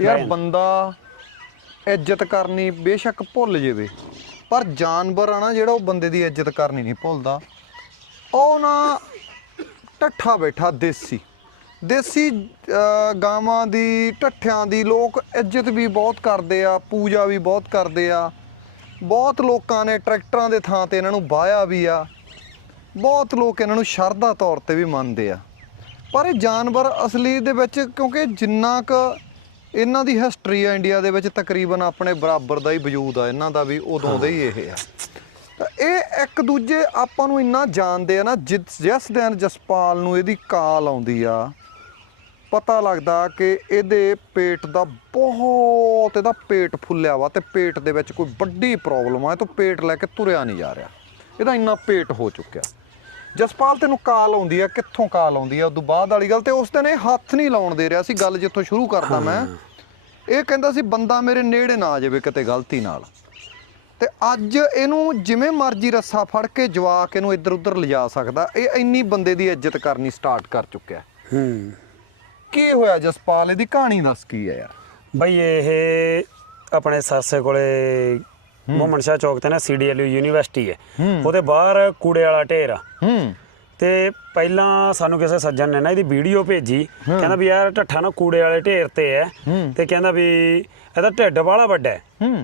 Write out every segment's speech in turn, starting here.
ਯਾਰ ਬੰਦਾ ਇੱਜ਼ਤ ਕਰਨੀ ਬੇਸ਼ੱਕ ਭੁੱਲ ਜਾਵੇ ਪਰ ਜਾਨਵਰ ਆ ਨਾ ਜਿਹੜਾ ਉਹ ਬੰਦੇ ਦੀ ਇੱਜ਼ਤ ਕਰਨੀ ਨਹੀਂ ਭੁੱਲਦਾ। ਉਹ ਨਾ ਟੱਠਾ ਬੈਠਾ ਦੇਸੀ ਦੇਸੀ ਗਾਵਾਂ ਦੀ ਟੱਠਿਆਂ ਦੀ ਲੋਕ ਇੱਜ਼ਤ ਵੀ ਬਹੁਤ ਕਰਦੇ ਆ ਪੂਜਾ ਵੀ ਬਹੁਤ ਕਰਦੇ ਆ। ਬਹੁਤ ਲੋਕਾਂ ਨੇ ਟਰੈਕਟਰਾਂ ਦੇ ਥਾਂ ਤੇ ਇਹਨਾਂ ਨੂੰ ਵਾਹਿਆ ਵੀ ਆ। ਬਹੁਤ ਲੋਕ ਇਹਨਾਂ ਨੂੰ ਸ਼ਰਧਾ ਤੌਰ ਤੇ ਵੀ ਮੰਨਦੇ ਆ। ਪਰ ਇਹ ਜਾਨਵਰ ਅਸਲੀ ਦੇ ਵਿੱਚ ਕਿਉਂਕਿ ਜਿੰਨਾ ਕ ਇਹਨਾਂ ਦੀ ਹਿਸਟਰੀ ਆ ਇੰਡੀਆ ਦੇ ਵਿੱਚ ਤਕਰੀਬਨ ਆਪਣੇ ਬਰਾਬਰ ਦਾ ਹੀ ਵਜੂਦ ਆ, ਇਹਨਾਂ ਦਾ ਵੀ ਉਦੋਂ ਦੇ ਹੀ ਇਹ ਆ। ਤਾਂ ਇਹ ਇੱਕ ਦੂਜੇ ਆਪਾਂ ਨੂੰ ਇੰਨਾ ਜਾਣਦੇ ਆ ਨਾ, ਜਿਸ ਜਿਸ ਦਿਨ ਜਸਪਾਲ ਨੂੰ ਇਹਦੀ ਕਾਲ ਆਉਂਦੀ ਆ, ਪਤਾ ਲੱਗਦਾ ਕਿ ਇਹਦੇ ਪੇਟ ਦਾ ਬਹੁਤ, ਇਹਦਾ ਪੇਟ ਫੁੱਲਿਆ ਵਾ ਤੇ ਪੇਟ ਦੇ ਵਿੱਚ ਕੋਈ ਵੱਡੀ ਪ੍ਰੋਬਲਮ ਆ, ਇਹ ਤੋਂ ਪੇਟ ਲੈ ਕੇ ਤੁਰਿਆ ਨਹੀਂ ਜਾ ਰਿਹਾ। ਇਹਦਾ ਇੰਨਾ ਪੇਟ ਹੋ ਚੁੱਕਿਆ। ਜਸਪਾਲ ਤੈਨੂੰ ਕਾਲ ਆਉਂਦੀ ਆ? ਕਿੱਥੋਂ ਕਾਲ ਆਉਂਦੀ ਆ? ਉਦੋਂ ਬਾਅਦ ਵਾਲੀ ਗੱਲ ਤੇ ਉਸ ਦਿਨ ਇਹ ਹੱਥ ਨਹੀਂ ਲਾਉਣ ਦੇ ਰਿਹਾ ਸੀ ਗੱਲ ਜਿੱਥੋਂ ਸ਼ੁਰੂ ਕਰਦਾ ਮੈਂ। ਇਹ ਕਹਿੰਦਾ ਸੀ ਬੰਦਾ ਮੇਰੇ ਨੇੜੇ ਨਾ ਆ ਜਾਵੇ ਕਿਤੇ ਗਲਤੀ ਨਾਲ। ਤੇ ਅੱਜ ਇਹਨੂੰ ਜਿਵੇਂ ਮਰਜ਼ੀ ਰੱਸਾ ਫੜ ਕੇ ਜਵਾਕ ਇਹਨੂੰ ਇੱਧਰ ਉੱਧਰ ਲਿਜਾ ਸਕਦਾ। ਇਹ ਇੰਨੀ ਬੰਦੇ ਦੀ ਇੱਜ਼ਤ ਕਰਨੀ ਸਟਾਰਟ ਕਰ ਚੁੱਕਿਆ। ਹੂੰ। ਕੀ ਹੋਇਆ ਜਸਪਾਲ? ਇਹਦੀ ਕਹਾਣੀ ਦੱਸ ਕੀ ਹੈ ਯਾਰ? ਬਈ ਇਹ ਆਪਣੇ ਸਰਸੇ ਕੋਲੇ ਮੋਹਮਨ ਸ਼ਾਹ ਚੌਕ ਤੇ ਨਾ ਸੀਡੀਐਲਯੂ ਯੂਨੀਵਰਸਿਟੀ ਹੈ। ਉਹਦੇ ਬਾਹਰ ਕੂੜੇ ਵਾਲਾ ਢੇਰ ਆ। ਤੇ ਪਹਿਲਾਂ ਸਾਨੂੰ ਕਿਸੇ ਸੱਜਣ ਨੇ ਨਾ ਇਹਦੀ ਵੀਡੀਓ ਭੇਜੀ। ਕਹਿੰਦਾ ਵੀ ਯਾਰ ਢੱਠਾ ਨਾ ਕੂੜੇ ਵਾਲੇ ਢੇਰ ਤੇ ਹੈ। ਤੇ ਕਹਿੰਦਾ ਵੀ ਇਹਦਾ ਢਿੱਡ ਵਾਲਾ ਵੱਡਾ ਹੈ।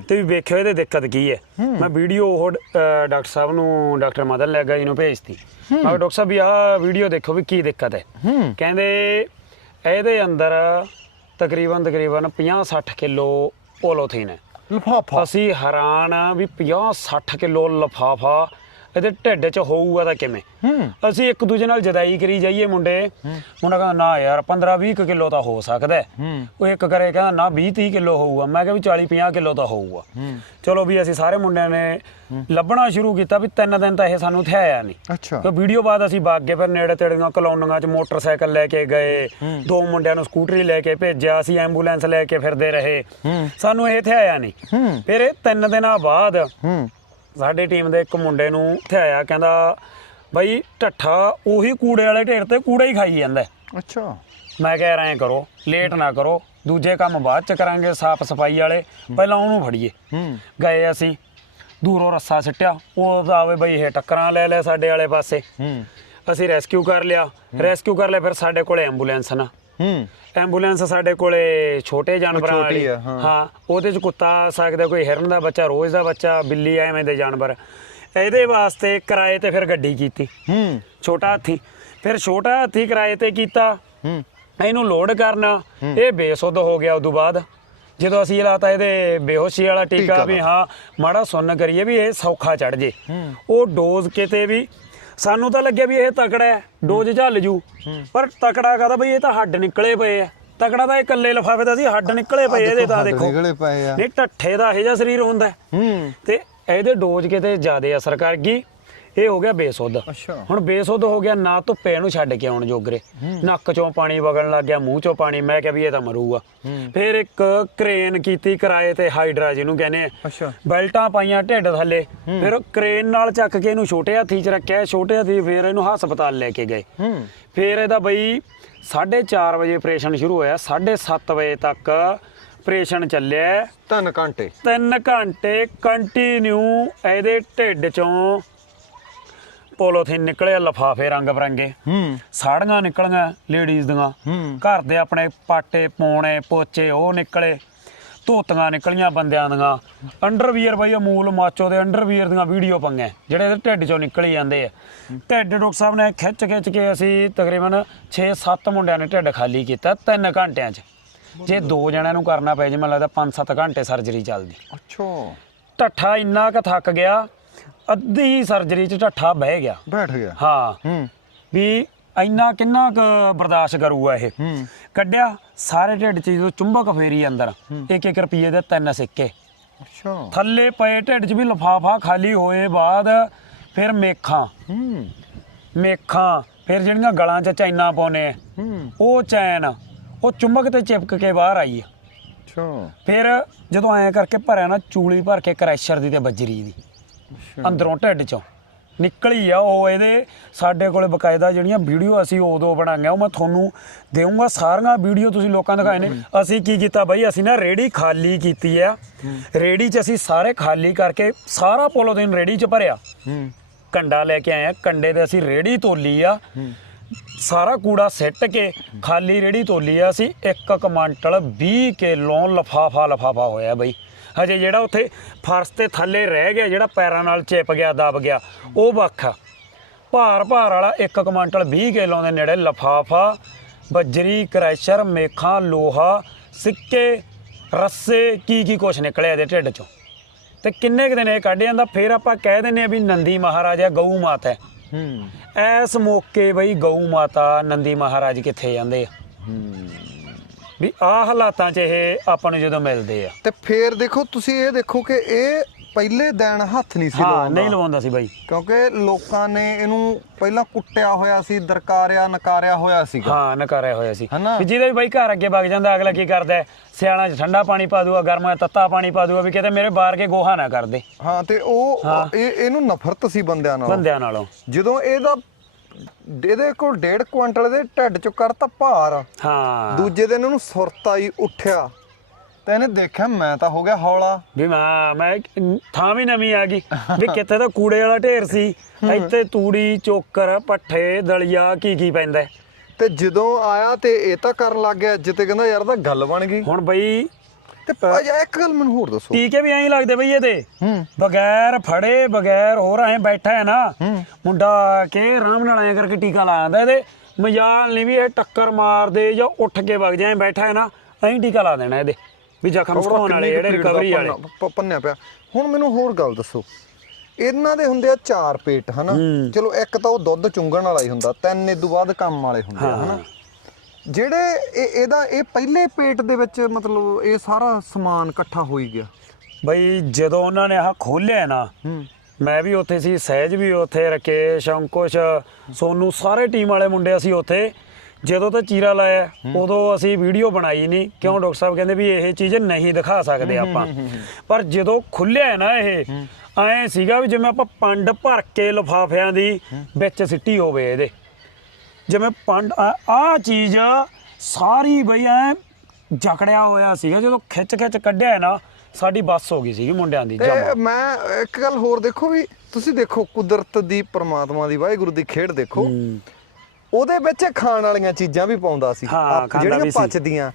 ਤੇ ਵੀ ਵੇਖਿਓ ਇਹਦੇ ਦਿੱਕਤ ਕੀ ਹੈ। ਮੈਂ ਵੀਡੀਓ ਉਹ ਡਾਕਟਰ ਸਾਹਿਬ ਨੂੰ ਡਾਕਟਰ ਮਦਨ ਲੈਗਾ ਜੀ ਨੂੰ ਭੇਜਤੀ। ਮੈਂ ਡਾਕਟਰ ਸਾਹਿਬ ਵੀ ਆਹ ਵੀਡੀਓ ਦੇਖੋ ਵੀ ਕੀ ਦਿੱਕਤ ਹੈ। ਹੂੰ। ਕਹਿੰਦੇ ਇਹਦੇ ਅੰਦਰ ਤਕਰੀਬਨ ਤਕਰੀਬਨ 50 60 ਕਿਲੋ ਪੋਲੋਥੀਨ ਹੈ। ਲਫਾਫਾ। ਅਸੀਂ ਹੈਰਾਨ ਆ ਵੀ 50 60 ਕਿਲੋ ਲਫਾਫਾ ਇਹਦੇ ਢਿੱਡ 'ਚ ਹੋਊਗਾ ਤਾਂ ਕਿਵੇਂ? ਅਸੀਂ ਇੱਕ ਦੂਜੇ ਨਾਲ ਜਦਾਈ ਕਰੀ ਜਾਈਏ ਮੁੰਡੇ। ਮੁੰਡਾ ਕਹਿੰਦਾ ਨਾ ਯਾਰ 15 20 ਕਿਲੋ ਤਾਂ ਹੋ ਸਕਦਾ। ਉਹ ਇੱਕ ਕਰੇ ਕਹਿੰਦਾ ਨਾ 20 30 ਕਿਲੋ ਹੋਊਗਾ। ਮੈਂ ਕਿਹਾ ਵੀ 40 50 ਕਿਲੋ ਤਾਂ ਹੋਊਗਾ। ਚਲੋ ਵੀ ਅਸੀਂ ਸਾਰੇ ਮੁੰਡਿਆਂ ਨੇ ਲੱਭਣਾ ਸ਼ੁਰੂ ਕੀਤਾ ਵੀ ਤਿੰਨ ਦਿਨ ਤਾਂ ਇਹ ਸਾਨੂੰ ਥਿਆਇਆ ਨਹੀਂ। ਅੱਛਾ। ਤੇ ਵੀਡੀਓ ਬਾਅਦ ਅਸੀਂ ਬਾਗ ਗਏ ਫਿਰ ਨੇੜੇ ਤੇੜੀਆਂ ਕਲੋਨੀਆਂ 'ਚ ਮੋਟਰਸਾਈਕਲ ਲੈ ਕੇ ਗਏ। ਦੋ ਮੁੰਡਿਆਂ ਨੂੰ ਸਕੂਟਰੀ ਲੈ ਕੇ ਭੇਜਿਆ ਅਸੀਂ ਐਂਬੂਲੈਂਸ ਲੈ ਕੇ ਫਿਰਦੇ ਰਹੇ। ਸਾਨੂੰ ਇਹ ਥਿਆਇਆ ਨਹੀਂ। ਫਿਰ ਇਹ ਤਿੰਨ ਦਿਨਾਂ ਬਾਅਦ ਸਾਡੀ ਟੀਮ ਦੇ ਇੱਕ ਮੁੰਡੇ ਨੂੰ ਥਿਆਇਆ ਕਹਿੰਦਾ ਬਈ ਢੱਠਾ ਉਹੀ ਕੂੜੇ ਵਾਲੇ ਢੇਰ ਤੇ ਕੂੜਾ ਹੀ ਖਾਈ ਜਾਂਦਾ। ਅੱਛਾ। ਮੈਂ ਕਹਿ ਐਂ ਕਰੋ ਲੇਟ ਨਾ ਕਰੋ ਦੂਜੇ ਕੰਮ ਬਾਅਦ ਚ ਕਰਾਂਗੇ ਸਾਫ਼ ਸਫ਼ਾਈ ਵਾਲੇ ਪਹਿਲਾਂ ਉਹਨੂੰ ਫੜੀਏ। ਹੂੰ। ਗਏ ਅਸੀਂ ਦੂਰੋਂ ਰੱਸਾ ਸਿੱਟਿਆ ਉਹ ਆਵੇ ਬਈ ਇਹ ਟੱਕਰਾਂ ਲੈ ਲੈ ਸਾਡੇ ਵਾਲੇ ਪਾਸੇ। ਹੂੰ। ਅਸੀਂ ਰੈਸਕਿਊ ਕਰ ਲਿਆ ਰੈਸਕਿਊ ਕਰ ਲਿਆ ਫਿਰ ਸਾਡੇ ਕੋਲੇ ਐਂਬੂਲੈਂਸ ਨਾ। ਹੂੰ। ਐਂਬੂਲੈਂਸ ਸਾਡੇ ਕੋਲੇ ਛੋਟੇ ਜਾਨਵਰਾਂ ਵਾਲੀ। ਹਾਂ। ਉਹਦੇ ਚ ਕੁੱਤਾ ਆ ਸਕਦਾ ਕੋਈ ਹਿਰਨ ਦਾ ਬੱਚਾ ਰੋਜ਼ ਦਾ ਬੱਚਾ ਬਿੱਲੀ ਐਵੇਂ ਦੇ ਜਾਨਵਰ। ਇਹਦੇ ਵਾਸਤੇ ਕਿਰਾਏ ਤੇ ਫਿਰ ਗੱਡੀ ਕੀਤੀ। ਹੂੰ। ਛੋਟਾ ਹਾਥੀ। ਫਿਰ ਛੋਟਾ ਹਾਥੀ ਕਿਰਾਏ ਤੇ ਕੀਤਾ। ਹੂੰ। ਇਹਨੂੰ ਲੋਡ ਕਰਨਾ। ਇਹ ਬੇਸੁੱਧ ਹੋ ਗਿਆ ਉਦੋਂ ਬਾਅਦ। ਜਦੋਂ ਅਸੀਂ ਲਾਤਾ ਇਹਦੇ ਬੇਹੋਸ਼ੀ ਵਾਲਾ ਟੀਕਾ ਵੀ। ਹਾਂ ਮਾੜਾ ਸੁੰਨ ਕਰੀਏ ਵੀ ਇਹ ਸੌਖਾ ਚੜ ਜੇ। ਉਹ ਡੋਜ਼ ਕਿਤੇ ਵੀ ਸਾਨੂੰ ਤਾਂ ਲੱਗਿਆ ਵੀ ਇਹ ਤਕੜਾ ਹੈ ਡੋਜ਼ ਝੱਲ ਜੂ। ਪਰ ਤਕੜਾ ਕਹਦਾ ਬਈ ਇਹ ਤਾਂ ਹੱਡ ਨਿਕਲੇ ਪਏ ਆ। ਤਕੜਾ ਤਾਂ ਇਹ ਇਕੱਲੇ ਲਫਾਫੇ ਦਾ ਸੀ ਹੱਡ ਨਿਕਲੇ ਪਏ ਇਹਦੇ ਤਾਂ ਦੇਖੋ। ਨਿਕਲੇ ਪਏ ਆ। ਨਹੀਂ ਢੱਠੇ ਦਾ ਇਹੋ ਜਿਹਾ ਸਰੀਰ ਹੁੰਦਾ। ਤੇ ਇਹਦੇ ਡੋਜ਼ ਕਿਤੇ ਜ਼ਿਆਦਾ ਅਸਰ ਕਰ ਗਈ ਇਹ ਹੋ ਗਿਆ ਬੇਸੁੱਧ। ਅੱਛਾ। ਹੁਣ ਬੇਸੁੱਧ ਹੋ ਗਿਆ ਨਾ ਧੁੱਪੇ ਇਹਨੂੰ ਛੱਡ ਕੇ ਆਉਣ ਜੋਗਰੇ। ਨੱਕ ਚੋਂ ਪਾਣੀ ਵਗਣ ਲੱਗ ਗਿਆ ਮੂੰਹ ਚੋਂ ਪਾਣੀ ਮੈਂ ਕਿਹਾ ਵੀ ਇਹ ਤਾਂ ਮਰੂਗਾ। ਫਿਰ ਇੱਕ ਕ੍ਰੇਨ ਕੀਤੀ ਕਿਰਾਏ ਤੇ ਹਾਈਡਰਾ ਜਿਹਨੂੰ ਕਹਿੰਦੇ ਆ। ਅੱਛਾ। ਬੈਲਟਾਂ ਪਾਈਆਂ ਢਿੱਡ ਥੱਲੇ। ਫਿਰ ਕ੍ਰੇਨ ਨਾਲ ਚੱਕ ਕੇ ਇਹਨੂੰ ਛੋਟੇ ਹਾਥੀ 'ਚ ਰੱਖਿਆ ਛੋਟੇ ਹਾਥੀ ਫਿਰ ਇਹਨੂੰ ਹਸਪਤਾਲ ਲੈ ਕੇ ਗਏ। ਫਿਰ ਇਹਦਾ ਬਈ 4:30 ਵਜੇ ਆਪਰੇਸ਼ਨ ਸ਼ੁਰੂ ਹੋਇਆ 7:30 ਵਜੇ ਤੱਕ ਆਪਰੇਸ਼ਨ ਚੱਲਿਆ। ਤਿੰਨ ਘੰਟੇ। 3 ਘੰਟੇ ਕੰਟੀਨਿਊ ਇਹਦੇ ਢਿੱਡ ਚੋਂ ਪੋਲੋਥੀਨ ਨਿਕਲਿਆ ਲਫਾਫੇ ਰੰਗ ਬਰੰਗੇ। ਹੂੰ। ਸਾੜੀਆਂ ਨਿਕਲੀਆਂ ਲੇਡੀਜ਼ ਦੀਆਂ। ਹੂੰ। ਘਰ ਦੇ ਆਪਣੇ ਪਾਟੇ ਪੌਣੇ ਪੋਚੇ ਉਹ ਨਿਕਲੇ। ਧੋਤੀਆਂ ਨਿਕਲੀਆਂ ਬੰਦਿਆਂ ਦੀਆਂ। ਅੰਡਰਵੀਅਰ ਬਈ ਅਮੂਲ ਮਾਚੋ ਦੇ ਅੰਡਰਵੀਅਰ ਦੀਆਂ ਵੀਡੀਓ ਪੰਗੇ ਜਿਹੜੇ ਇਹਦੇ ਢਿੱਡ ਚੋਂ ਨਿਕਲੀ ਜਾਂਦੇ ਆ। ਢਿੱਡ ਡਾਕਟਰ ਸਾਹਿਬ ਨੇ ਖਿੱਚ ਖਿੱਚ ਕੇ ਅਸੀਂ ਤਕਰੀਬਨ 6-7 ਮੁੰਡਿਆਂ ਨੇ ਢਿੱਡ ਖਾਲੀ ਕੀਤਾ 3 ਘੰਟਿਆਂ 'ਚ। ਜੇ ਦੋ ਜਣਿਆਂ ਨੂੰ ਕਰਨਾ ਪੈ ਜੇ ਮੈਨੂੰ ਲੱਗਦਾ 5-7 ਘੰਟੇ ਸਰਜਰੀ ਚੱਲਦੀ। ਅੱਛਾ। ਢੱਠਾ ਇੰਨਾ ਕੁ ਥੱਕ ਗਿਆ ਅੱਧੀ ਸਰਜਰੀ 'ਚ ਢੱਠਾ ਬਹਿ ਗਿਆ। ਬੈਠ ਗਿਆ। ਹਾਂ। ਹੂੰ। ਵੀ ਇੰਨਾ ਕਿੰਨਾ ਕੁ ਬਰਦਾਸ਼ਤ ਕਰੂਗਾ ਇਹ। ਹੂੰ। ਕੱਢਿਆ ਸਾਰੇ ਢਿੱਡ 'ਚ ਜਦੋਂ ਚੁੰਬਕ ਫੇਰੀ ਅੰਦਰ ਇੱਕ ਇੱਕ ਰੁਪਏ ਦੇ ਤਿੰਨ ਸਿੱਕੇ। ਅੱਛਾ। ਥੱਲੇ ਪਏ ਢਿੱਡ 'ਚ ਵੀ ਲਫਾਫਾ ਖਾਲੀ ਹੋਏ ਬਾਅਦ ਫਿਰ ਮੇਖਾਂ। ਹੂੰ। ਮੇਖਾਂ ਫਿਰ ਜਿਹੜੀਆਂ ਗਲਾਂ 'ਚ ਚੈਨਾ ਪਾਉਨੇ। ਹੂੰ। ਉਹ ਚੈਨ ਉਹ ਚੁੰਬਕ ਤੇ ਚਿਪਕ ਕੇ ਬਾਹਰ ਆਈ ਆ। ਅੱਛਾ। ਫਿਰ ਜਦੋਂ ਐਂ ਕਰਕੇ ਭਰਿਆ ਨਾ ਚੂਲੀ ਭਰ ਕੇ ਕਰੈਸ਼ਰ ਦੀ ਤੇ ਬੱਜਰੀ ਦੀ। ਅੰਦਰੋਂ ਢਿੱਡ 'ਚੋਂ। ਨਿਕਲੀ ਆ ਉਹ ਇਹਦੇ ਸਾਡੇ ਕੋਲੇ ਬਕਾਇਦਾ ਜਿਹੜੀਆਂ ਵੀਡੀਓ ਅਸੀਂ ਉਦੋਂ ਬਣਾਈਆਂ ਉਹ ਮੈਂ ਤੁਹਾਨੂੰ ਦੇਵਾਂਗਾ ਸਾਰੀਆਂ ਵੀਡੀਓ ਤੁਸੀਂ ਲੋਕਾਂ ਦਿਖਾਏ ਨੇ। ਅਸੀਂ ਕੀ ਕੀਤਾ ਬਾਈ ਅਸੀਂ ਨਾ ਰੇੜੀ ਖਾਲੀ ਕੀਤੀ ਆ। ਰੇੜੀ 'ਚ ਅਸੀਂ ਸਾਰੇ ਖਾਲੀ ਕਰਕੇ ਸਾਰਾ ਪੋਲੋਥੀਨ ਰੇੜੀ 'ਚ ਭਰਿਆ। ਕੰਡਾ ਲੈ ਕੇ ਆਏ ਆ ਕੰਡੇ ਤੇ ਅਸੀਂ ਰੇੜੀ ਤੋਲੀ ਆ। ਸਾਰਾ ਕੂੜਾ ਸਿੱਟ ਕੇ ਖਾਲੀ ਰੇੜੀ ਤੋਲੀ ਆ ਅਸੀਂ। 1 ਕਮਾਂਟਲ 20 ਕਿਲੋ ਲਫਾਫਾ ਲਫਾਫਾ ਹੋਇਆ ਬਈ। ਹਜੇ ਜਿਹੜਾ ਉੱਥੇ ਫਰਸ਼ ਤੇ ਥੱਲੇ ਰਹਿ ਗਿਆ ਜਿਹੜਾ ਪੈਰਾਂ ਨਾਲ ਚਿਪ ਗਿਆ ਦਬ ਗਿਆ ਉਹ ਵੱਖ ਆ। ਭਾਰ ਭਾਰ ਵਾਲਾ 1 ਕਮਾਂਟਲ 20 ਕਿਲੋ ਦੇ ਨੇੜੇ ਲਫਾਫਾ ਬਜਰੀ ਕ੍ਰੈਸ਼ਰ ਮੇਖਾਂ ਲੋਹਾ ਸਿੱਕੇ ਰੱਸੇ ਕੀ ਕੀ ਕੁਛ ਨਿਕਲਿਆ ਇਹਦੇ ਢਿੱਡ ਚੋਂ। ਤੇ ਕਿੰਨੇ ਕੁ ਦਿਨ ਇਹ ਕੱਢ ਜਾਂਦਾ ਫਿਰ ਆਪਾਂ ਕਹਿ ਦਿੰਨੇ ਆ ਵੀ ਨੰਦੀ ਮਹਾਰਾਜਾ ਗਊ ਮਾਤਾ ਹੈ। ਹੂੰ। ਐਸ ਮੌਕੇ ਬਈ ਗਊ ਮਾਤਾ ਨੰਦੀ ਮਹਾਰਾਜ ਕਿੱਥੇ ਜਾਂਦੇ ਆ? ਵੀ ਆਹ ਹਾਲਾਤਾਂ 'ਚ ਇਹ ਆਪਾਂ ਨੂੰ ਜਦੋਂ ਮਿਲਦੇ ਆ। ਤੇ ਫੇਰ ਦੇਖੋ ਤੁਸੀਂ ਇਹ ਦੇਖੋ ਕਿ ਇਹ ਪਹਿਲੇ ਦਿਨ ਹੱਥ ਨਹੀਂ ਸੀ ਹਾਂ ਨਹੀਂ ਲਵਾਉਂਦਾ ਸੀ ਬਾਈ। ਕਿਉਂਕਿ ਲੋਕਾਂ ਨੇ ਇਹਨੂੰ ਪਹਿਲਾਂ ਕੁੱਟਿਆ ਹੋਇਆ ਸੀ ਦਰਕਾਰਿਆ ਨਕਾਰਿਆ ਹੋਇਆ ਸੀਗਾ। ਹਾਂ ਨਕਾਰਿਆ ਹੋਇਆ ਸੀ? ਵੀ ਜਿਹਦੇ ਵੀ ਬਾਈ ਘਰ ਅੱਗੇ ਵਗ ਜਾਂਦਾ ਅਗਲਾ ਕੀ ਕਰਦਾ ਹੈ? ਸਿਆਲਾਂ 'ਚ ਠੰਡਾ ਪਾਣੀ ਪਾ ਦੂਗਾ ਗਰਮਾਂ ਤੱਤਾ ਪਾਣੀ ਪਾ ਦੂਗਾ ਵੀ ਕਿਤੇ ਮੇਰੇ ਬਾਹਰ ਕੇ ਗੋਹਾ ਨਾ ਕਰਦੇ ਹਾਂ ਤੇ ਉਹ। ਇਹ ਇਹਨੂੰ ਨਫ਼ਰਤ ਸੀ ਬੰਦਿਆਂ ਨਾਲ। ਬੰਦਿਆਂ ਨਾਲੋਂ। ਜਦੋਂ ਇਹਦਾ ਇਹਦੇ ਕੋਲ 1.5 ਕੁਇੰਟਲ ਦੇ ਢਿੱਡ ਚੋਂ ਕਰਤਾ ਭਾਰ। ਹਾਂ। ਦੂਜੇ ਦਿਨ ਇਹਨੂੰ ਸੁਰਤ ਆਈ ਉੱਠਿਆ। ਤੇ ਇਹਨੇ ਦੇਖਿਆ ਮੈਂ ਤਾਂ ਹੋ ਗਿਆ ਹੌਲਾ। ਵੀ ਮੈਂ ਮੈਂ ਥਾਂ ਵੀ ਨਵੀਂ ਆ ਗਈ। ਵੀ ਕਿੱਥੇ ਤਾਂ ਕੂੜੇ ਵਾਲਾ ਢੇਰ ਸੀ। ਇੱਥੇ ਤੂੜੀ ਚੋਕਰ ਪੱਠੇ ਦਲੀਆ ਕੀ ਕੀ ਪੈਂਦਾ। ਤੇ ਜਦੋਂ ਆਇਆ ਤੇ ਇਹ ਤਾਂ ਕਰਨ ਲੱਗ ਗਿਆ ਜਿੱਤੇ ਕਹਿੰਦਾ ਯਾਰ ਤਾਂ ਗੱਲ ਬਣ ਗਈ। ਹੁਣ ਬਈ ਤੇ ਭਾਜੀ ਇੱਕ ਗੱਲ ਮੈਨੂੰ ਹੋਰ ਦੱਸੋ। ਟੀਕੇ ਵੀ ਐਂ ਹੀ ਲੱਗਦੇ ਬਈ ਇਹਦੇ। ਹੂੰ। ਬਗੈਰ ਫੜੇ ਬਗੈਰ ਹੋਰ ਐ ਬੈਠਾ ਹੈ ਨਾ। ਮੁੰਡਾ ਕੇ ਆਰਾਮ ਨਾਲ ਐ ਕਰਕੇ ਟੀਕਾ ਲਾ ਜਾਂਦਾ ਇਹਦੇ। ਮਜਾਲ ਨਹੀਂ ਵੀ ਇਹ ਟੱਕਰ ਮਾਰਦੇ ਜਾਂ ਉੱਠ ਕੇ ਵਗ ਜਾਏ ਬੈਠਾ ਹੈ ਨਾ ਐਂ ਟੀਕਾ ਲਾ ਦੇਣਾ ਇਹਦੇ। ਵੀ ਜ਼ਖਮ ਸੁਕਾਉਣ ਵਾਲੇ ਜਿਹੜੇ ਰਿਕਵਰੀ ਵਾਲੇ। ਪੰਨਿਆ ਪਿਆ। ਹੁਣ ਮੈਨੂੰ ਹੋਰ ਗੱਲ ਦੱਸੋ। ਇਹਨਾਂ ਦੇ ਹੁੰਦੇ ਆ ਚਾਰ ਪੇਟ ਹਨਾ। ਚਲੋ ਇੱਕ ਤਾਂ ਉਹ ਦੁੱਧ ਚੁੰਗਣ ਵਾਲਾ ਹੀ ਹੁੰਦਾ ਤਿੰਨ ਇਦੋਂ ਬਾਅਦ ਕੰਮ ਵਾਲੇ ਹੁੰਦੇ ਆ। ਹਨਾ? ਜਿਹੜੇ ਇਹ ਇਹਦਾ ਇਹ ਪਹਿਲੇ ਪੇਟ ਦੇ ਵਿੱਚ ਮਤਲਬ ਇਹ ਸਾਰਾ ਸਮਾਨ ਇਕੱਠਾ ਹੋਈ ਗਿਆ। ਬਈ ਜਦੋਂ ਉਹਨਾਂ ਨੇ ਆਹ ਖੋਲਿਆ ਨਾ ਮੈਂ ਵੀ ਉੱਥੇ ਸੀ ਸਹਿਜ ਵੀ ਉੱਥੇ ਰਕੇਸ਼ ਅੰਕੁਸ਼ ਸੋਨੂ ਸਾਰੇ ਟੀਮ ਵਾਲੇ ਮੁੰਡੇ ਅਸੀਂ ਉੱਥੇ ਜਦੋਂ ਤਾਂ ਚੀਰਾ ਲਾਇਆ ਉਦੋਂ ਅਸੀਂ ਵੀਡੀਓ ਬਣਾਈ ਨਹੀਂ ਕਿਉਂ ਡਾਕਟਰ ਸਾਹਿਬ ਕਹਿੰਦੇ ਵੀ ਇਹ ਚੀਜ਼ ਨਹੀਂ ਦਿਖਾ ਸਕਦੇ ਆਪਾਂ। ਪਰ ਜਦੋਂ ਖੁੱਲਿਆ ਨਾ ਇਹ ਐ ਸੀਗਾ ਵੀ ਜਿਵੇਂ ਆਪਾਂ ਪੰਡ ਭਰ ਕੇ ਲਫਾਫਿਆਂ ਦੀ ਵਿੱਚ ਸਿੱਟੀ ਹੋਵੇ ਇਹਦੇ। ਜਿਵੇਂ ਪੰਡ ਆ ਚੀਜ਼ ਸਾਰੀ ਬਈ ਐ ਜਕੜਿਆ ਹੋਇਆ ਸੀਗਾ ਜਦੋਂ ਖਿੱਚ ਖਿੱਚ ਕੱਢਿਆ ਨਾ ਸਾਡੀ ਬੱਸ ਹੋ ਗਈ ਸੀਗੀ ਮੁੰਡਿਆਂ ਦੀ ਜਮਾ ਮੈਂ ਇੱਕ ਗੱਲ ਹੋਰ ਦੇਖੋ ਵੀ ਤੁਸੀਂ ਦੇਖੋ ਕੁਦਰਤ ਦੀ ਪ੍ਰਮਾਤਮਾ ਦੀ ਵਾਹਿਗੁਰੂ ਦੀ ਖੇਡ ਦੇਖੋ ਉਹਦੇ ਵਿੱਚ ਖਾਣ ਵਾਲੀਆਂ ਚੀਜ਼ਾਂ ਵੀ ਪਾਉਂਦਾ ਸੀ ਜਿਹੜੀਆਂ। ਪਚਦੀਆਂ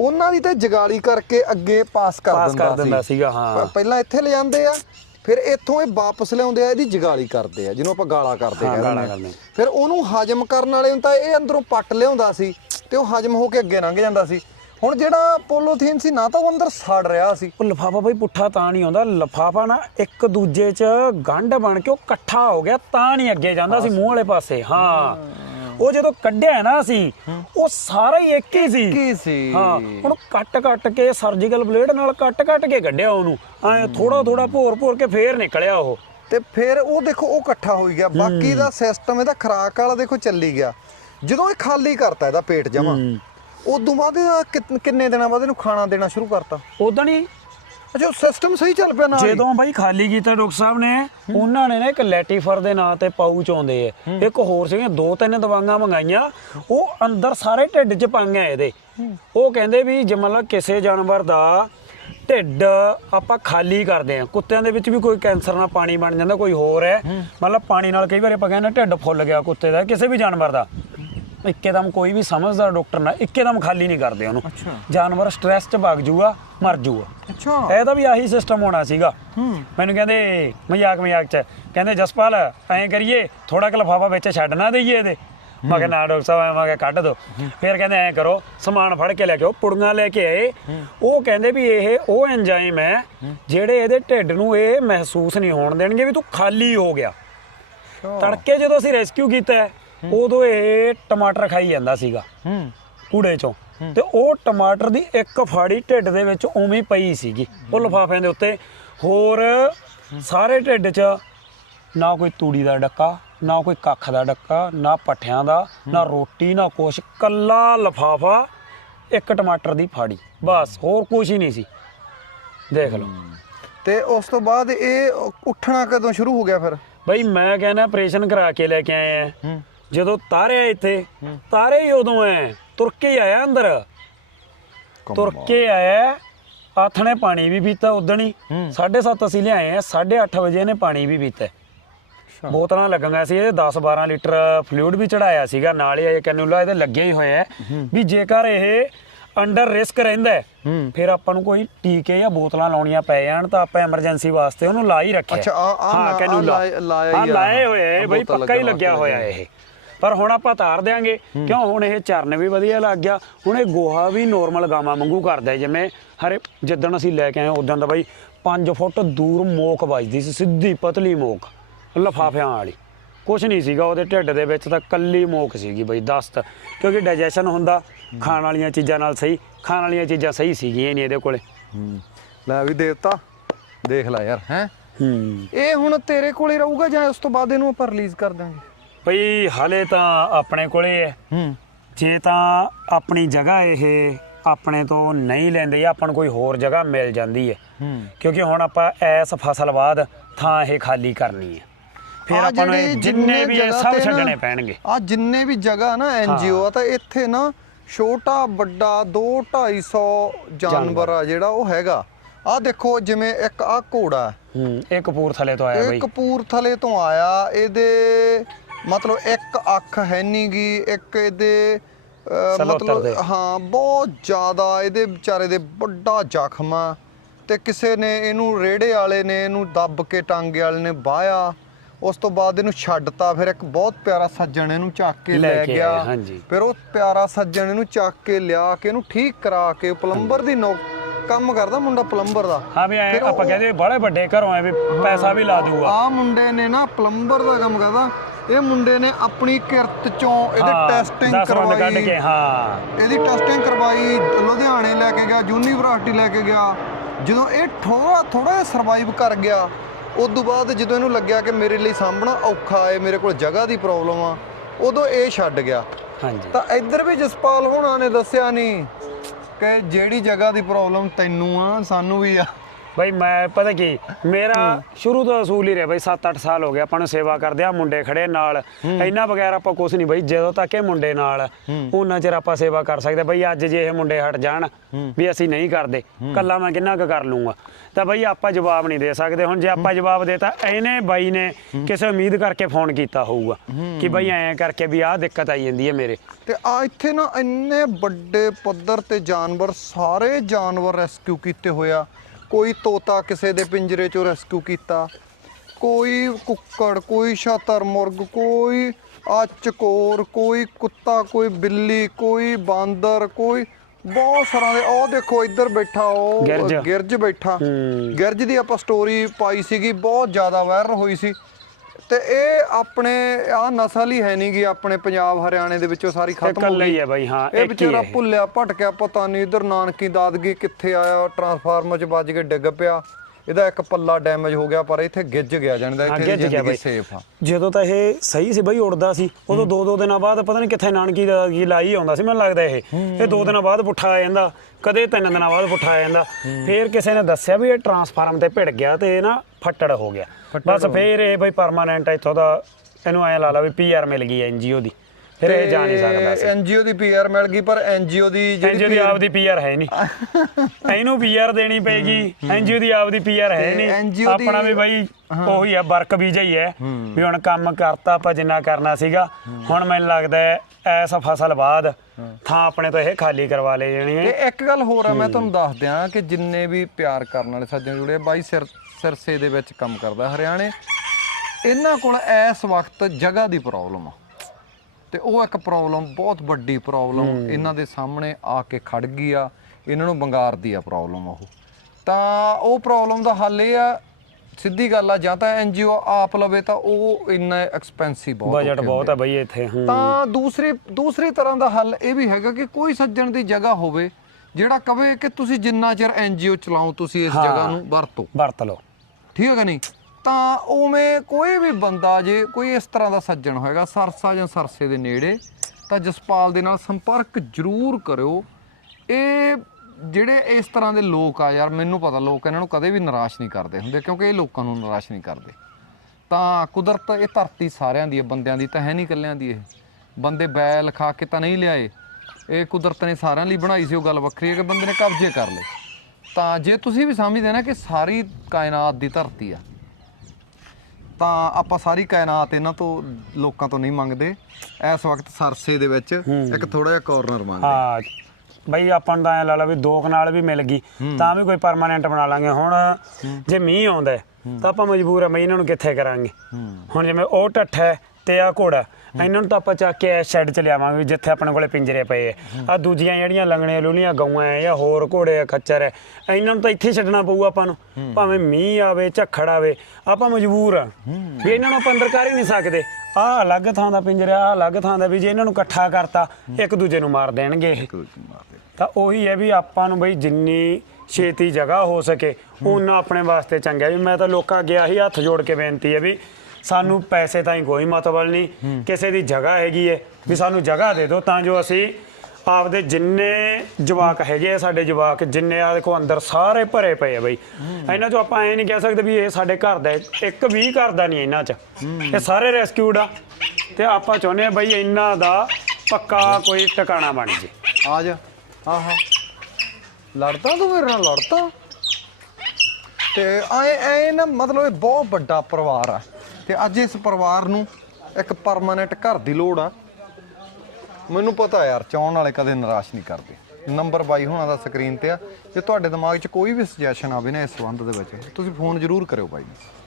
ਉਹਨਾਂ ਦੀ ਤੇ ਜਗਾਲੀ ਕਰਕੇ ਅੱਗੇ ਪਾਸ ਕਰ ਦਿੰਦਾ ਸੀਗਾ, ਹਾਂ। ਪਹਿਲਾਂ ਇੱਥੇ ਲੈ ਜਾਂਦੇ ਆ ਫਿਰ ਇੱਥੋਂ ਇਹ ਵਾਪਸ ਲਿਆਉਂਦੇ ਆ ਇਹਦੀ ਜਗਾਲੀ ਕਰਦੇ ਆ ਜਿਹਨੂੰ ਆਪਾਂ ਗਾਲਾ ਕਰਦੇ ਹਾਂ, ਗਾਲਾਂ। ਕਰਦੇ। ਫਿਰ ਉਹਨੂੰ ਹਜਮ ਕਰਨ ਵਾਲੇ ਨੂੰ ਤਾਂ ਇਹ ਅੰਦਰੋਂ ਪੱਟ ਲਿਆਉਂਦਾ ਸੀ ਤੇ ਉਹ ਹਜਮ ਹੋ ਕੇ ਅੱਗੇ ਲੰਘ ਜਾਂਦਾ ਸੀ ਹੁਣ ਜਿਹੜਾ ਪੋਲੋਥੀਨ ਸੀ ਨਾ ਤਾਂ ਉਹ ਅੰਦਰ ਸੜ ਰਿਹਾ ਸੀ ਉਹ ਲਫਾਫਾ ਬਈ ਪੁੱਠਾ ਤਾਂ ਨਹੀਂ ਆਉਂਦਾ ਲਫਾਫਾ ਨਾ ਇੱਕ ਦੂਜੇ 'ਚ ਗੰਢ ਬਣ ਕੇ ਉਹ ਇਕੱਠਾ ਹੋ ਗਿਆ ਤਾਂ ਨਹੀਂ ਅੱਗੇ ਜਾਂਦਾ ਸੀ ਮੂੰਹ ਵਾਲੇ ਪਾਸੇ ਹਾਂ ਉਹ ਜਦੋਂ ਕੱਢਿਆ ਨਾ ਅਸੀਂ ਉਹ ਸਾਰਾ ਹੀ ਇੱਕ ਹੀ ਸੀ। ਕੀ ਸੀ। ਹਾਂ ਹੁਣ ਕੱਟ ਕੱਟ ਕੇ ਸਰਜੀਕਲ ਬਲੇਡ ਨਾਲ ਕੱਟ ਕੱਟ ਕੇ ਕੱਢਿਆ ਉਹਨੂੰ। ਐ ਥੋੜਾ ਥੋੜਾ ਭੋਰ ਭੋਰ ਕੇ ਫੇਰ ਨਿਕਲਿਆ ਉਹ। ਤੇ ਫਿਰ ਉਹ ਦੇਖੋ ਉਹ ਇਕੱਠਾ ਹੋਈ ਗਿਆ। ਬਾਕੀ ਦਾ ਸਿਸਟਮ ਇਹਦਾ ਖਰਾਕ ਵਾਲਾ ਦੇਖੋ ਚੱਲੀ ਗਿਆ। ਜਦੋਂ ਇਹ ਖਾਲੀ ਕਰਤਾ ਇਹਦਾ ਪੇਟ ਜਮਾ ਉਦੋਂ ਬਾਅਦ ਇਹਦਾ ਕਿਤ- ਕਿੰਨੇ ਦਿਨਾਂ ਬਾਅਦ ਇਹਨੂੰ ਖਾਣਾ ਦੇਣਾ ਸ਼ੁਰੂ ਕਰਤਾ? ਉਦੋਂ ਹੀ ਅੱਛਾ ਸਿਸਟਮ ਸਹੀ ਚੱਲ ਪਿਆ ਨਾਲ ਹੀ? ਜਦੋਂ ਬਾਈ ਖਾਲੀ ਕੀਤਾ ਡਾਕਟਰ ਸਾਹਿਬ ਨੇ ਉਹਨਾਂ ਨੇ ਨਾ ਇੱਕ ਲੈਟੀਫਰ ਦੇ ਨਾਂ ਤੇ ਪਾਊਚ ਆਉਂਦੇ ਆ। ਇੱਕ ਹੋਰ ਸੀਗੀਆਂ ਦੋ ਤਿੰਨ ਦਵਾਈਆਂ ਮੰਗਾਈਆਂ ਉਹ ਅੰਦਰ ਸਾਰੇ ਢਿੱਡ 'ਚ ਪਾਈਆਂ ਇਹਦੇ। ਉਹ ਕਹਿੰਦੇ ਵੀ ਜੇ ਮਤਲਬ ਕਿਸੇ ਜਾਨਵਰ ਦਾ ਢਿੱਡ ਆਪਾਂ ਖਾਲੀ ਕਰਦੇ ਆ ਕੁੱਤਿਆਂ ਦੇ ਵਿੱਚ ਵੀ ਕੋਈ ਕੈਂਸਰ ਨਾਲ ਪਾਣੀ ਬਣ ਜਾਂਦਾ ਕੋਈ ਹੋਰ ਹੈ। ਮਤਲਬ ਪਾਣੀ ਨਾਲ ਕਈ ਵਾਰੀ ਆਪਾਂ ਕਹਿੰਦੇ ਢਿੱਡ ਫੁੱਲ ਗਿਆ ਕੁੱਤੇ ਦਾ ਕਿਸੇ ਵੀ ਜਾਨਵਰ ਦਾ। ਇੱਕੇਦਮ ਕੋਈ ਵੀ ਸਮਝਦਾਰ ਡਾਕਟਰ ਨਾ ਇੱਕੇਦਮ ਖਾਲੀ ਨਹੀਂ ਕਰਦੇ ਉਹਨੂੰ। ਅੱਛਾ। ਜਾਨਵਰ ਸਟ੍ਰੈਸ 'ਚ ਭੱਗ ਜੂਗਾ ਮਰ ਜੂਗਾ। ਅੱਛਾ। ਇਹਦਾ ਵੀ ਆਹੀ ਸਿਸਟਮ ਹੋਣਾ ਸੀਗਾ। ਮੈਨੂੰ ਕਹਿੰਦੇ ਮਜ਼ਾਕ ਮਜ਼ਾਕ ਚ। ਕਹਿੰਦੇ ਜਸਪਾਲ ਐਂ ਕਰੀਏ ਥੋੜਾ ਕੁ ਲਫਾਫਾ ਵਿੱਚ ਛੱਡ ਨਾ ਦਈਏ ਇਹਦੇ। ਮੈਂ ਕਿਹਾ ਨਾ ਡਾਕਟਰ ਸਾਹਿਬ ਐਂ ਮੈਂ ਕਿਹਾ ਕੱਢ ਦੋ। ਫਿਰ ਕਹਿੰਦੇ ਐਂ ਕਰੋ ਸਮਾਨ ਫੜ ਕੇ ਲੈ ਕੇ ਆਓ ਪੁੜੀਆਂ ਲੈ ਕੇ ਆਏ। ਉਹ ਕਹਿੰਦੇ ਵੀ ਇਹ ਉਹ ਐਂਜ਼ਾਈਮ ਹੈ ਜਿਹੜੇ ਇਹਦੇ ਢਿੱਡ ਨੂੰ ਇਹ ਮਹਿਸੂਸ ਨਹੀਂ ਹੋਣ ਦੇਣਗੇ ਵੀ ਤੂੰ ਖਾਲੀ ਹੋ ਗਿਆ। ਤੜਕੇ ਜਦੋਂ ਅਸੀਂ ਰੈਸਕਿਊ ਕੀਤਾ ਉਦੋਂ ਇਹ ਟਮਾਟਰ ਖਾਈ ਜਾਂਦਾ ਸੀਗਾ। ਹੂੰ। ਕੂੜੇ ਚੋਂ। ਤੇ ਉਹ ਟਮਾਟਰ ਦੀ ਇੱਕ ਫਾੜੀ ਢਿੱਡ ਦੇ ਵਿੱਚ ਉਵੇਂ ਪਈ ਸੀਗੀ ਉਹ ਲਫਾਫਿਆਂ ਦੇ ਉੱਤੇ। ਹੋਰ ਸਾਰੇ ਢਿੱਡ 'ਚ ਨਾ ਕੋਈ ਤੂੜੀ ਦਾ ਡੱਕਾ ਨਾ ਕੋਈ ਕੱਖ ਦਾ ਡੱਕਾ ਨਾ ਪੱਠਿਆਂ ਦਾ ਨਾ ਰੋਟੀ ਨਾ ਕੁਛ। ਕੱਲਾ ਲਫਾਫਾ ਇੱਕ ਟਮਾਟਰ ਦੀ ਫਾੜੀ। ਬਸ ਹੋਰ ਕੁਝ ਹੀ ਨਹੀਂ ਸੀ। ਦੇਖ ਲਓ। ਤੇ ਉਸ ਤੋਂ ਬਾਅਦ ਇਹ ਉੱਠਣਾ ਕਦੋਂ ਸ਼ੁਰੂ ਹੋ ਗਿਆ ਫਿਰ? ਬਈ ਮੈਂ ਕਹਿੰਦਾ ਆਪਰੇਸ਼ਨ ਕਰਾ ਕੇ ਲੈ ਕੇ ਆਏ ਆ। ਹੂੰ। ਜਦੋਂ ਤਾਰਿਆ ਇੱਥੇ ਤਾਰੇ ਹੀ ਉਦੋਂ ਐ ਤੁਰ ਕੇ ਆਇਆ ਅੰਦਰ। ਤੁਰ ਕੇ ਆਇਆ ਆਥਣੇ ਪਾਣੀ ਵੀ ਪੀਤਾ ਉਦਣ ਹੀ। 7:30 ਅਸੀਂ ਲਿਆਏ ਆ 8:30 ਵਜੇ ਨੇ ਪਾਣੀ ਵੀ ਪੀਤਾ। ਬੋਤਲਾਂ ਲੱਗੀਆਂ ਸੀ ਇਹ 10 12 ਲੀਟਰ ਫਲੂਇਡ ਵੀ ਚੜਾਇਆ ਸੀਗਾ ਨਾਲ ਹੀ ਇਹ ਕੈਨੂਲਾ ਇਹਦੇ ਲੱਗੇ ਹੀ ਹੋਇਆ ਵੀ ਜੇਕਰ ਇਹ ਅੰਡਰ ਰਿਸਕ ਰਹਿੰਦਾ। ਫਿਰ ਆਪਾਂ ਨੂੰ ਕੋਈ ਟੀਕੇ ਜਾਂ ਬੋਤਲਾਂ ਲਾਉਣੀਆਂ ਪੈ ਜਾਣ ਤਾਂ ਆਪਾਂ ਐਮਰਜੈਂਸੀ ਵਾਸਤੇ ਉਹਨੂੰ ਲਾ ਹੀ ਰੱਖਿਆ। ਅੱਛਾ, ਹਾਂ ਕੈਨੂਲਾ। ਲਾਇਆ ਹੀ ਹਾਂ ਆ। ਲਾਏ ਹੋਏ ਆ, ਆ ਬਈ ਪੱਕਾ ਹੀ ਲੱਗਿਆ ਹੋਇਆ ਇਹ। ਪਰ ਹੁਣ ਆਪਾਂ ਤਾਰ ਦਿਆਂਗੇ। ਕਿਉਂ? ਹੁਣ ਇਹ ਚਰਨ ਵੀ ਵਧੀਆ ਲੱਗ ਗਿਆ। ਹੁਣ ਇਹ ਗੋਹਾ ਵੀ ਨੋਰਮਲ ਗਾਵਾਂ ਵਾਂਗੂ ਕਰਦਾ ਜਿਵੇਂ ਹਰੇ ਜਿੱਦਣ ਅਸੀਂ ਲੈ ਕੇ ਆਏ ਉਦੋਂ ਦਾ ਬਾਈ 5 ਫੁੱਟ ਦੂਰ ਮੋਕ ਵੱਜਦੀ ਸੀ ਸਿੱਧੀ ਪਤਲੀ ਮੋਕ ਲਫਾਫਿਆਂ ਵਾਲੀ। ਕੁਛ ਨਹੀਂ ਸੀਗਾ ਉਹਦੇ ਢਿੱਡ ਦੇ ਵਿੱਚ ਤਾਂ ਕੱਲੀ ਮੋਕ ਸੀਗੀ ਬਈ ਦਸਤ। ਕਿਉਂਕਿ ਡਾਈਜੈਸ਼ਨ ਹੁੰਦਾ ਖਾਣ ਵਾਲੀਆਂ ਚੀਜ਼ਾਂ ਨਾਲ ਸਹੀ ਖਾਣ ਵਾਲੀਆਂ ਚੀਜ਼ਾਂ ਸਹੀ ਸੀਗੀਆਂ ਨਹੀਂ ਇਹਦੇ ਕੋਲੇ। ਲੈ ਵੀ ਦੇਵਤਾ ਦੇਖ ਲੈ ਯਾਰ ਹੂੰ? ਇਹ ਹੁਣ ਤੇਰੇ ਕੋਲੇ ਰਹੂਗਾ ਜਾਂ ਉਸ ਤੋਂ ਬਾਅਦ ਇਹਨੂੰ ਆਪਾਂ ਰਿਲੀਜ਼ ਕਰ ਦਾਂਗੇ ਬਈ ਹਲੇ ਤਾਂ ਆਪਣੇ ਕੋਲੇ ਹੈ ਹੂੰ। ਜੇ ਤਾਂ ਆਪਣੀ ਜਗ੍ਹਾ ਇਹ ਆਪਣੇ ਤੋਂ ਨਹੀਂ ਲੈਂਦੇ ਜਾਂ ਆਪਾਂ ਨੂੰ ਕੋਈ ਹੋਰ ਜਗ੍ਹਾ ਮਿਲ ਜਾਂਦੀ ਹੈ ਹੂੰ। ਕਿਉਂਕਿ ਹੁਣ ਆਪਾਂ ਐਸ ਫਸਲ ਬਾਅਦ ਥਾਂ ਇਹ ਖਾਲੀ ਕਰਨੀ ਹੈ ਫਿਰ ਆਪਾਂ ਨੂੰ ਇਹ ਜਿੰਨੇ ਵੀ ਇਹ ਜਗ੍ਹਾ ਸਭ ਛੱਡਣੇ ਪੈਣਗੇ। ਆ ਜਿੰਨੇ ਵੀ ਜਗ੍ਹਾ ਨਾ ਐਨਜੀਓ ਆ ਤਾਂ ਇੱਥੇ ਨਾ ਛੋਟਾ ਵੱਡਾ 2 250 ਜਾਨਵਰ ਆ ਜਿਹੜਾ ਉਹ ਹੈਗਾ। ਆ ਦੇਖੋ ਜਿਵੇਂ ਇੱਕ ਆ ਘੋੜਾ। ਹੈ। ਇਹ ਕਪੂਰਥਲੇ ਤੋਂ ਆਇਆ ਇਹ ਬਈ। ਕਪੂਰਥਲੇ ਤੋਂ ਆਇਆ ਇਹਦੇ ਮਤਲਬ ਇੱਕ ਅੱਖ ਹੈ ਨੀਗੀ ਇੱਕ ਇਹਦੇ ਮਤਲਬ। ਹਾਂ ਬਹੁਤ ਜ਼ਿਆਦਾ ਇਹਦੇ ਵਿਚਾਰੇ ਦੇ ਵੱਡਾ ਜ਼ਖਮ ਆ। ਤੇ ਕਿਸੇ ਨੇ ਇਹਨੂੰ ਰੇੜੇ ਵਾਲੇ ਨੇ ਇਹਨੂੰ ਦੱਬ ਕੇ ਟਾਂਗੇ ਵਾਲੇ ਨੇ ਬਾਇਆ ਉਸ ਤੋਂ ਬਾਅਦ ਇਹਨੂੰ ਛੱਡਤਾ ਫਿਰ ਇੱਕ ਬਹੁਤ ਪਿਆਰਾ ਸੱਜਣ ਇਹਨੂੰ ਚੱਕ ਕੇ ਲੈ ਗਿਆ। ਫਿਰ ਉਹ ਪਿਆਰਾ ਸੱਜਣ ਇਹਨੂੰ ਚੱਕ ਕੇ ਲਿਆ ਕੇ ਇਹਨੂੰ ਠੀਕ ਕਰਾ ਕੇ ਪਲੰਬਰ ਦੀ ਨੌ ਕੰਮ ਕਰਦਾ ਮੁੰਡਾ ਪਲੰਬਰ ਦਾ। ਹਾਂ ਵੀ ਆਪਾਂ ਕਹਿੰਦੇ ਬੜੇ ਵੱਡੇ ਘਰੋਂ ਐ ਵੀ ਪੈਸਾ ਵੀ ਲਾ ਦੂਗਾ ਆ ਮੁੰਡੇ ਨੇ ਨਾ ਪਲੰਬਰ ਦਾ ਕੰਮ ਕਰਦਾ। ਇਹ ਮੁੰਡੇ ਨੇ ਆਪਣੀ ਕਿਰਤ ਚੋਂ ਇਹਦੀ ਟੈਸਟਿੰਗ ਕੱਢ ਕਰਵਾਈ। ਕੇ ਹਾਂ। ਇਹਦੀ ਟੈਸਟਿੰਗ ਕਰਵਾਈ ਲੁਧਿਆਣੇ ਲੈ ਕੇ ਗਿਆ ਯੂਨੀਵਰਸਿਟੀ ਲੈ ਕੇ ਗਿਆ। ਜਦੋਂ ਇਹ ਥੋੜਾ ਥੋੜਾ ਸਰਵਾਈਵ ਕਰ ਗਿਆ ਉਸ ਤੋਂ ਬਾਅਦ ਜਦੋਂ ਇਹਨੂੰ ਲੱਗਿਆ ਕਿ ਮੇਰੇ ਲਈ ਸਾਂਭਣਾ ਔਖਾ ਹੈ ਮੇਰੇ ਕੋਲ ਜਗ੍ਹਾ ਦੀ ਪ੍ਰੋਬਲਮ ਆ ਉਦੋਂ ਇਹ ਛੱਡ ਗਿਆ। ਹਾਂਜੀ। ਤਾਂ ਇੱਧਰ ਵੀ ਜਸਪਾਲ ਹੋਣਾ ਨੇ ਦੱਸਿਆ ਨਹੀਂ ਕਿ ਜਿਹੜੀ ਜਗ੍ਹਾ ਦੀ ਪ੍ਰੋਬਲਮ ਤੈਨੂੰ ਆ ਸਾਨੂੰ ਵੀ ਆ। ਬਈ ਮੈਂ ਪਤਾ ਕੀ ਮੇਰਾ ਸ਼ੁਰੂ ਤੋਂ ਅਸੂਲ ਹੀ ਰਿਹਾ ਬਈ 7-8 ਸਾਲ ਹੋ ਗਏ ਆਪਾਂ ਨੂੰ ਸੇਵਾ ਕਰਦੇ ਆ ਮੁੰਡੇ ਖੜੇ ਨਾਲ। ਇੰਨਾ ਬਗੈਰ ਆਪਾਂ ਕੁਝ ਨਹੀਂ ਬਈ ਜਦੋਂ ਤੱਕ ਇਹ ਮੁੰਡੇ ਨਾਲ ਉਹਨਾਂ ਚਿਰ ਆਪਾਂ ਸੇਵਾ ਕਰ ਸਕਦੇ ਬਈ ਅੱਜ ਜੇ ਇਹ ਮੁੰਡੇ ਹਟ ਜਾਣ ਵੀ ਅਸੀਂ ਨਹੀਂ ਕਰਦੇ ਕੱਲਾ ਮੈਂ ਕਿੰਨਾ ਕੁ ਕਰ ਲੂੰਗਾ ਤਾਂ ਬਈ ਆਪਾਂ ਜਵਾਬ ਨਹੀਂ ਦੇ ਸਕਦੇ। ਹੁਣ ਜੇ ਆਪਾਂ ਜਵਾਬ ਦੇਤਾ ਇਹਨੇ ਬਾਈ ਨੇ ਕਿਸੇ ਉਮੀਦ ਕਰਕੇ ਫੋਨ ਕੀਤਾ ਹੋਊਗਾ ਕਿ ਬਈ ਐਂ ਕਰਕੇ ਵੀ ਆਹ ਦਿੱਕਤ ਆਈ ਜਾਂਦੀ ਹੈ ਮੇਰੇ। ਤੇ ਆ ਇੱਥੇ ਨਾ ਇੰਨੇ ਵੱਡੇ ਪੱਧਰ ਤੇ ਜਾਨਵਰ ਸਾਰੇ ਜਾਨਵਰ ਰੈਸਕਿਊ ਕੀਤੇ ਹੋਇਆ ਕੋਈ ਤੋਤਾ ਕਿਸੇ ਦੇ ਪਿੰਜਰੇ ਚੋਂ ਰੈਸਕਿਊ ਕੀਤਾ ਕੋਈ ਕੁੱਕੜ ਕੋਈ ਸ਼ਤਰਮੁਰਗ ਕੋਈ ਆ ਚਕੋਰ ਕੋਈ ਕੁੱਤਾ ਕੋਈ ਬਿੱਲੀ ਕੋਈ ਬਾਂਦਰ ਕੋਈ ਬਹੁਤ ਸਾਰਾ ਦੇ ਉਹ ਦੇਖੋ ਇੱਧਰ ਬੈਠਾ ਉਹ ਗਿਰਜ। ਬੈਠਾ। ਗਿਰਜ ਦੀ ਆਪਾਂ ਸਟੋਰੀ ਪਾਈ ਸੀਗੀ ਬਹੁਤ ਜ਼ਿਆਦਾ ਵਾਇਰਲ ਹੋਈ ਸੀ ਤੇ ਇਹ ਆਪਣੇ ਆ ਨਸਲ ਹੀ ਹੈ ਨਹੀਂ ਗੀ ਆਪਣੇ ਪੰਜਾਬ ਹਰਿਆਣੇ ਦੇ ਵਿੱਚੋਂ ਸਾਰੀ ਖਤਮ ਹੋ ਗਈ। ਹੈ ਬਾਈ, ਹਾਂ, ਇਹ ਵਿਚਾਰਾ। ਭੁੱਲਿਆ ਭਟਕਿਆ ਪਤਾ ਨਹੀਂ ਇਧਰ ਨਾਨਕੀ ਦਾਦਗੀ ਕਿੱਥੇ ਆਇਆ ਟਰਾਂਸਫਾਰਮਰ 'ਚ ਵੱਜ ਕੇ ਡਿੱਗ ਪਿਆ। ਇਹਦਾ ਇੱਕ ਪੱਲਾ ਡੈਮੇਜ ਹੋ ਗਿਆ ਪਰ ਇੱਥੇ ਗਿੱਜ ਗਿਆ ਜਾਣਦਾ ਹਾਂ, ਇੱਥੇ ਜ਼ਿੰਦਗੀ। ਸੇਫ ਆ। ਜਦੋਂ ਤਾਂ ਇਹ ਸਹੀ ਸੀ ਬਈ ਉੜਦਾ ਸੀ। ਉਦੋਂ ਦੋ ਦੋ ਦਿਨਾਂ ਬਾਅਦ ਪਤਾ ਨਹੀਂ ਕਿੱਥੇ ਨਾਨਕੀ ਦਾ ਕੀ ਲਾਈ ਆਉਂਦਾ ਸੀ ਮੈਨੂੰ ਲੱਗਦਾ ਇਹ। ਇਹ ਦੋ ਦਿਨਾਂ ਬਾਅਦ ਪੁੱਠਾ ਆ ਜਾਂਦਾ ਕਦੇ ਤਿੰਨ ਦਿਨਾਂ ਬਾਅਦ ਪੁੱਠਾ ਆ ਜਾਂਦਾ। ਫੇਰ ਕਿਸੇ ਨੇ ਦੱਸਿਆ ਵੀ ਇਹ ਟਰਾਂਸਫਾਰਮ ਤੇ ਭਿੜ ਗਿਆ ਤੇ ਇਹ ਨਾ ਫੱਟੜ ਹੋ ਗਿਆ। ਬਸ ਫੇਰ ਇਹ ਬਈ ਪਰਮਾਨੈਂਟ ਇੱਥੋਂ ਦਾ ਇਹਨੂੰ ਐਂ ਲਾ ਲਾ ਵੀ ਪੀਆਰ ਮਿਲ ਗਈ ਐਨਜੀਓ ਦੀ। ਫਿਰ ਇਹ ਜਾ ਨਹੀਂ ਸਕਦਾ ਸੀ। ਐਨਜੀਓ ਦੀ ਪੀਆਰ ਮਿਲ ਗਈ ਪਰ ਐਨਜੀਓ ਦੀ ਐਨਜੀਓ ਦੀ ਆਪਦੀ ਪੀਆਰ ਹੈ ਨਹੀਂ। ਇਹਨੂੰ ਪੀਆਰ ਦੇਣੀ ਪਏਗੀ। ਐਨਜੀਓ ਦੀ ਆਪਦੀ ਪੀਆਰ ਹੈ ਨਹੀਂ। ਆਪਣਾ ਵੀ ਬਾਈ ਉਹੀ ਆ ਵਰਕ ਵੀਜ਼ਾ ਹੀ। ਹੈ। ਵੀ ਹੁਣ ਕੰਮ ਕਰਤਾ ਆਪਾਂ ਜਿੰਨਾ ਕਰਨਾ ਸੀਗਾ। ਹੁਣ ਮੈਨੂੰ ਲੱਗਦਾ ਐਸ ਫਸਲ ਬਾਅਦ ਥਾਂ ਆਪਣੇ ਤੋਂ ਇਹ ਖਾਲੀ ਕਰਵਾ ਲੈ ਜਾਣੀ ਤੇ ਹੈ ਇੱਕ ਗੱਲ ਹੋਰ ਆ ਮੈਂ ਤੁਹਾਨੂੰ ਦੱਸ ਦਿਆਂ ਕਿ ਜਿੰਨੇ ਵੀ ਪਿਆਰ ਕਰਨ ਵਾਲੇ ਸੱਜਣ ਜੁੜੇ ਬਾਈ ਸਿਰ ਸਿਰਸੇ ਦੇ ਵਿੱਚ ਕੰਮ ਕਰਦਾ। ਹਰਿਆਣੇ ਇਹਨਾਂ ਕੋਲ ਇਸ ਵਕਤ ਜਗ੍ਹਾ ਦੀ ਪ੍ਰੋਬਲਮ ਆ। ਤੇ ਉਹ ਇੱਕ ਪ੍ਰੋਬਲਮ ਬਹੁਤ ਵੱਡੀ ਪ੍ਰੋਬਲਮ ਇਹਨਾਂ ਦੇ ਸਾਹਮਣੇ ਆ ਕੇ ਖੜ ਗਈ ਆ ਇਹਨਾਂ ਨੂੰ ਬੰਗਾਰਦੀ ਆ ਪ੍ਰੋਬਲਮ ਉਹ। ਤਾਂ ਉਹ ਪ੍ਰੋਬਲਮ ਦਾ ਹੱਲ ਇਹ ਆ ਸਿੱਧੀ ਗੱਲ ਆ ਜਾਂ ਤਾਂ ਐਨਜੀਓ ਆਪ ਲਵੇ ਤਾਂ ਉਹ ਇੰਨਾ ਐਕਸਪੈਂਸਿਵ ਬਹੁਤ ਬਜਟ ਬਹੁਤ ਹੈ ਬਈ ਇੱਥੇ ਤਾਂ ਦੂਸਰੀ ਦੂਸਰੀ ਤਰ੍ਹਾਂ ਦਾ ਹੱਲ ਇਹ ਵੀ ਹੈਗਾ ਕਿ ਕੋਈ ਸੱਜਣ ਦੀ ਜਗ੍ਹਾ ਹੋਵੇ ਜਿਹੜਾ ਕਵੇ ਕਿ ਤੁਸੀਂ ਜਿੰਨਾ ਚਿਰ ਐਨਜੀਓ ਚਲਾਓ ਤੁਸੀਂ ਇਸ। ਜਗ੍ਹਾ ਨੂੰ ਵਰਤੋ। ਵਰਤ ਲਓ। ਠੀਕ ਹੈ ਕਿ ਨਹੀਂ? ਤਾਂ ਉਵੇਂ ਕੋਈ ਵੀ ਬੰਦਾ ਜੇ ਕੋਈ ਇਸ ਤਰ੍ਹਾਂ ਦਾ ਸੱਜਣ ਹੋਏਗਾ, ਸਰਸਾ ਜਾਂ ਸਰਸੇ ਦੇ ਨੇੜੇ, ਤਾਂ ਜਸਪਾਲ ਦੇ ਨਾਲ ਸੰਪਰਕ ਜ਼ਰੂਰ ਕਰਿਓ। ਇਹ ਜਿਹੜੇ ਇਸ ਤਰ੍ਹਾਂ ਦੇ ਲੋਕ ਆ ਯਾਰ, ਮੈਨੂੰ ਪਤਾ ਲੋਕ ਇਹਨਾਂ ਨੂੰ ਕਦੇ ਵੀ ਨਿਰਾਸ਼ ਨਹੀਂ ਕਰਦੇ ਹੁੰਦੇ, ਕਿਉਂਕਿ ਇਹ ਲੋਕਾਂ ਨੂੰ ਨਿਰਾਸ਼ ਨਹੀਂ ਕਰਦੇ। ਤਾਂ ਕੁਦਰਤ ਇਹ ਧਰਤੀ ਸਾਰਿਆਂ ਦੀ ਹੈ, ਬੰਦਿਆਂ ਦੀ ਤਾਂ ਹੈ ਨਹੀਂ, ਇਕੱਲਿਆਂ ਦੀ ਇਹ। ਬੰਦੇ ਬੈਲ ਖਾ ਕੇ ਤਾਂ ਨਹੀਂ ਲਿਆਏ। ਇਹ ਕੁਦਰਤ ਨੇ ਸਾਰਿਆਂ ਲਈ ਬਣਾਈ ਸੀ, ਉਹ ਗੱਲ ਵੱਖਰੀ ਹੈ ਕਿ ਬੰਦੇ ਨੇ ਕਬਜ਼ੇ ਕਰ ਲਏ। ਤਾਂ ਜੇ ਤੁਸੀਂ ਵੀ ਸਮਝਦੇ ਨਾ ਕਿ ਸਾਰੀ ਕਾਇਨਾਤ ਦੀ ਧਰਤੀ ਆ ਤਾਂ ਆਪਾਂ ਸਾਰੀ ਕਾਇਨਾਤ ਇਹਨਾਂ ਤੋਂ ਲੋਕਾਂ ਤੋਂ ਨਹੀਂ ਮੰਗਦੇ। ਇਸ ਵਕਤ ਸਰਸੇ ਦੇ ਵਿੱਚ ਇੱਕ ਥੋੜਾ ਜਿਹਾ ਕਾਰਨਰ ਮੰਗਦੇ। ਹਾਂ ਬਈ ਆਪਾਂ ਨੂੰ ਤਾਂ ਐ ਲਾ ਲਾ ਵੀ ਦੋ ਕਨਾਲ ਵੀ ਮਿਲ ਗਈ ਤਾਂ ਵੀ ਕੋਈ ਪਰਮਾਨੈਂਟ ਬਣਾ ਲਾਂਗੇ। ਹੁਣ ਜੇ ਮੀਂਹ ਆਉਂਦਾ ਤਾਂ ਆਪਾਂ ਮਜਬੂਰ ਆ ਬਈ ਇਹਨਾਂ ਨੂੰ ਕਿੱਥੇ ਕਰਾਂਗੇ? ਹੁਣ ਜਿਵੇਂ ਉਹ ਟੱਠਾ ਹੈ ਤੇ ਆ ਘੋੜਾ ਇਹਨਾਂ ਨੂੰ ਤਾਂ ਆਪਾਂ ਚੱਕ ਕੇ ਸ਼ੈੱਡ ਚ ਲਿਆਵਾਂਗੇ ਜਿੱਥੇ ਆਪਣੇ ਕੋਲੇ ਪਿੰਜਰੇ ਪਏ ਆ। ਆ ਦੂਜੀਆਂ ਜਿਹੜੀਆਂ ਲੰਗਣੀਆਂ ਲੁਲੀਆਂ ਗਊਆਂ ਐ ਜਾਂ ਹੋਰ ਘੋੜੇ ਆ ਖੱਚਰ ਐ ਇਹਨਾਂ ਨੂੰ ਤਾਂ ਇੱਥੇ ਛੱਡਣਾ ਪਊ ਆਪਾਂ ਨੂੰ। ਭਾਵੇਂ ਮੀਂਹ ਆਵੇ ਝੱਖੜ ਆਵੇ ਆਪਾਂ ਮਜਬੂਰ ਆ। ਵੀ ਇਹਨਾਂ ਨੂੰ ਆਪਾਂ ਅੰਦਰ ਕਰ ਹੀ ਨਹੀਂ ਸਕਦੇ। ਆ ਅਲੱਗ ਥਾਂ ਦਾ ਪਿੰਜਰਾ ਆਹ ਅਲੱਗ ਥਾਂ ਦਾ ਵੀ ਜੇ ਇਹਨਾਂ ਨੂੰ ਇਕੱਠਾ ਕਰਤਾ ਇੱਕ ਦੂਜੇ ਨੂੰ ਮਾਰ ਦੇਣਗੇ ਤਾਂ ਉਹੀ ਹੈ ਵੀ ਆਪਾਂ ਨੂੰ ਬਈ ਜਿੰਨੀ ਛੇਤੀ ਜਗ੍ਹਾ ਹੋ ਸਕੇ ਉਹਨਾਂ ਆਪਣੇ ਵਾਸਤੇ ਚੰਗਾ। ਵੀ ਮੈਂ ਤਾਂ ਲੋਕਾਂ ਅੱਗੇ ਆਹੀ ਹੱਥ ਜੋੜ ਕੇ ਬੇਨਤੀ ਹੈ ਵੀ ਸਾਨੂੰ ਪੈਸੇ ਤਾਂ ਹੀ ਕੋਈ ਮਤਲਬ ਨਹੀਂ। ਕਿਸੇ ਦੀ ਜਗ੍ਹਾ ਹੈਗੀ ਹੈ ਵੀ ਸਾਨੂੰ ਜਗ੍ਹਾ ਦੇ ਦਿਓ ਤਾਂ ਜੋ ਅਸੀਂ ਆਪਦੇ ਜਿੰਨੇ ਜਵਾਕ ਹੈਗੇ ਆ ਸਾਡੇ ਜਵਾਕ ਜਿੰਨੇ ਆ ਦੇਖੋ ਅੰਦਰ ਸਾਰੇ ਭਰੇ ਪਏ ਆ ਬਈ। ਇਹਨਾਂ ਚੋਂ ਆਪਾਂ ਐ ਨਹੀਂ ਕਹਿ ਸਕਦੇ ਵੀ ਇਹ ਸਾਡੇ ਘਰ ਦਾ। ਇੱਕ ਵੀ ਘਰ ਦਾ ਨਹੀਂ ਇਹਨਾਂ ਚ। ਇਹ ਸਾਰੇ ਰੈਸਕਿਊਡ ਆ। ਤੇ ਆਪਾਂ ਚਾਹੁੰਦੇ ਆ ਬਈ ਇਹਨਾਂ ਦਾ ਪੱਕਾ ਕੋਈ ਟਿਕਾਣਾ ਬਣ ਜੇ। ਆ ਜਾ। ਆਹਾ ਲੜਦਾ ਤੂੰ ਮੇਰੇ ਨਾਲ ਲੜਦਾ। ਤੇ ਐ ਐ ਨਾ ਮਤਲਬ ਇਹ ਬਹੁਤ ਵੱਡਾ ਪਰਿਵਾਰ ਆ। ਤੇ ਅੱਜ ਇਸ ਪਰਿਵਾਰ ਨੂੰ ਇੱਕ ਪਰਮਾਨੈਂਟ ਘਰ ਦੀ ਲੋੜ ਆ। ਮੈਨੂੰ ਪਤਾ ਯਾਰ ਚਾਹਣ ਵਾਲੇ ਕਦੇ ਨਿਰਾਸ਼ ਨਹੀਂ ਕਰਦੇ। ਨੰਬਰ 22 ਹੋਣਾ ਦਾ ਸਕਰੀਨ ਤੇ ਆ। ਜੇ ਤੁਹਾਡੇ ਦਿਮਾਗ 'ਚ ਕੋਈ ਵੀ ਸੁਜੈਸ਼ਨ ਆਵੇ ਨਾ ਇਸ ਸੰਬੰਧ ਦੇ ਵਿੱਚ, ਤੁਸੀਂ ਫੋਨ ਜ਼ਰੂਰ ਕਰਿਓ ਬਾਈ ਨੂੰ।